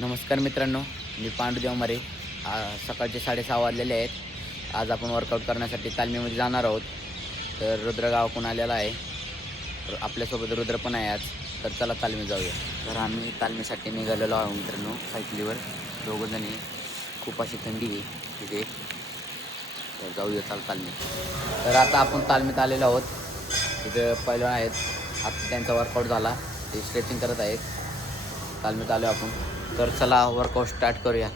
नमस्कार मित्रांनो मी पांडुदेव मरे. सकाळचे साडेसहा वाजलेले आहेत. आज आपण वर्कआउट करण्यासाठी तालमीमध्ये जाणार आहोत. तर रुद्र गावाकडून आलेला आहे. तर आपल्यासोबत रुद्र पण आहे आज. तर चला तालमी जाऊया. तर आम्ही तालमीसाठी निघालेलो आहोत मित्रांनो सायकलीवर. दोघंजणी खूप अशी थंडी आहे तिथे. तर जाऊया चाल तालमी. तर आता आपण तालमीत आलेलो आहोत. तिथं पहिलं आहेत. आता त्यांचा वर्कआउट झाला. ते स्ट्रेचिंग करत आहेत. तालमीत आलो आपण. तर चला वर्कआउट स्टार्ट करूया.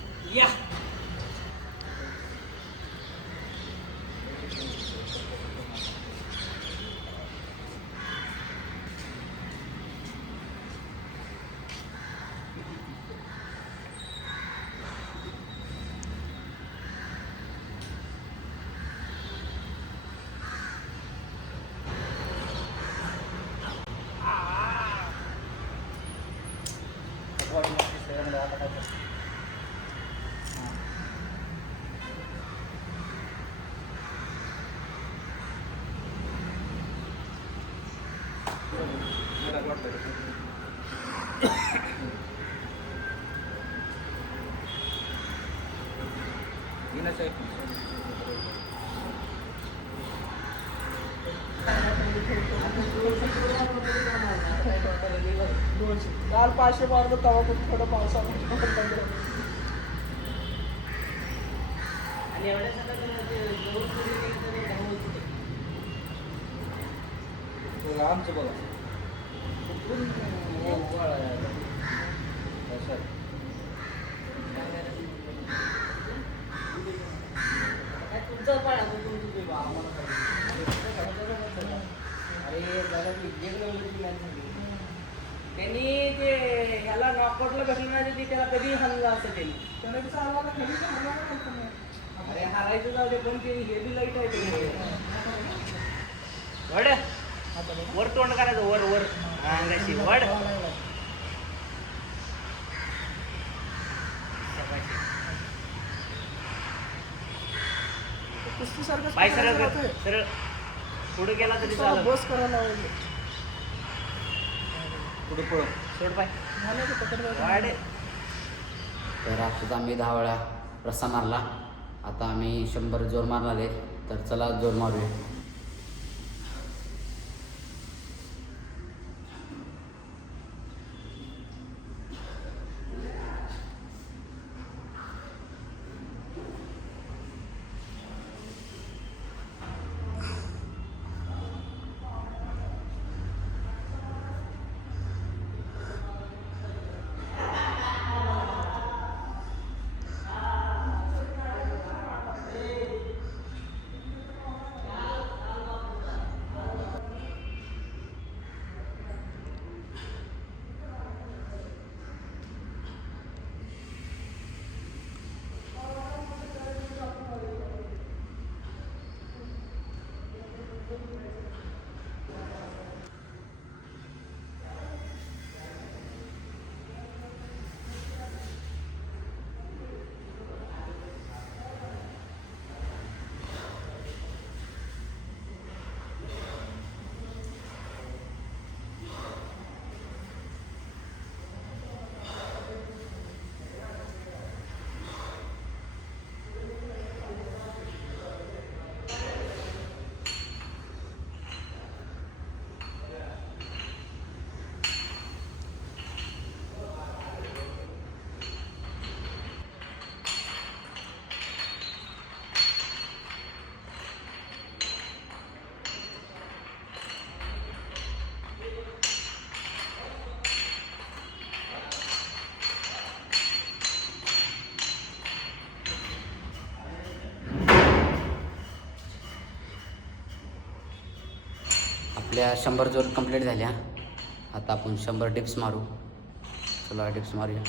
काल पाचशे मारलं तेव्हा पण थोडं पावसामध्ये आमचं बघा कुठून तुमचं पण त्यांनी ते ह्याला नॉकआउटला भेटलं नाही ते त्याला कधी हल्ला असं त्यांनी अरे हारायचं जाऊ दे पण ते हेवी लाइट आहे. ते वर तोंड करायचं वर वर. सरळ कर सरळ. पुढे गेला तरी चालेल बस करायला पुढे पळ. सोड बाय वाढ. तर आताच आम्ही दहा वेळा रस्सा मारला. आता आम्ही शंभर जोर मारणार आहेत. तर चला जोर मारूया. आपल्या शंभर जोर कंप्लीट झाल्या. आता आपण शंभर डिप्स मारू. चला डिप्स मारूया.